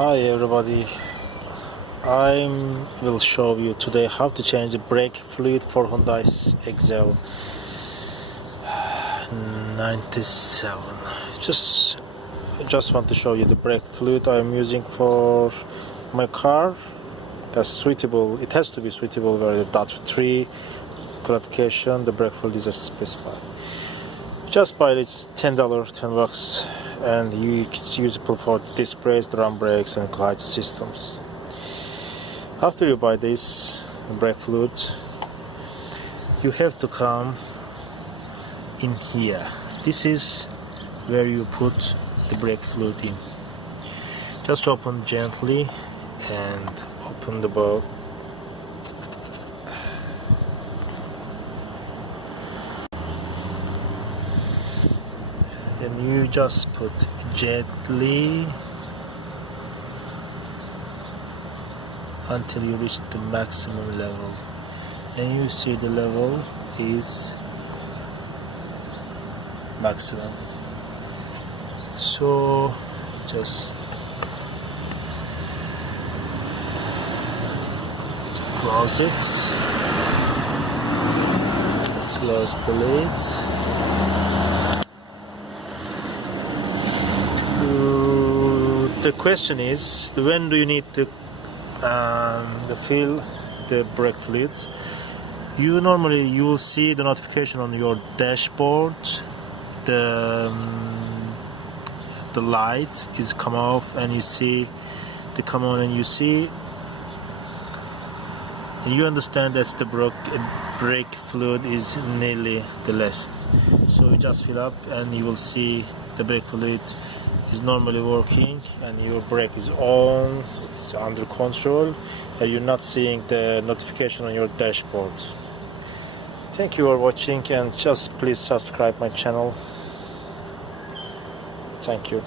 Hi everybody, I will show you today how to change the brake fluid for Hyundai Excel 97. Just want to show you the brake fluid I am using for my car. That's suitable. It has to be suitable where the .3 classification the brake fluid is specified. Just buy it, $10, 10 bucks, and it's usable for disc brakes, drum brakes, and clutch systems. After you buy this brake fluid, you have to come in here. This is where you put the brake fluid in. Just open gently and open the bowl. And you just put gently until you reach the maximum level, and you see the level is maximum. So just close it, close the lids. The question is, when do you need to fill the brake fluids? You will see the notification on your dashboard. The light is come off, and you see they come on, and you understand that the brake fluid is nearly the less. So you just fill up, and you will see the brake fluid is normally working, and your brake is on, so it's under control, and you're not seeing the notification on your dashboard. Thank you for watching, and just please subscribe my channel. Thank you.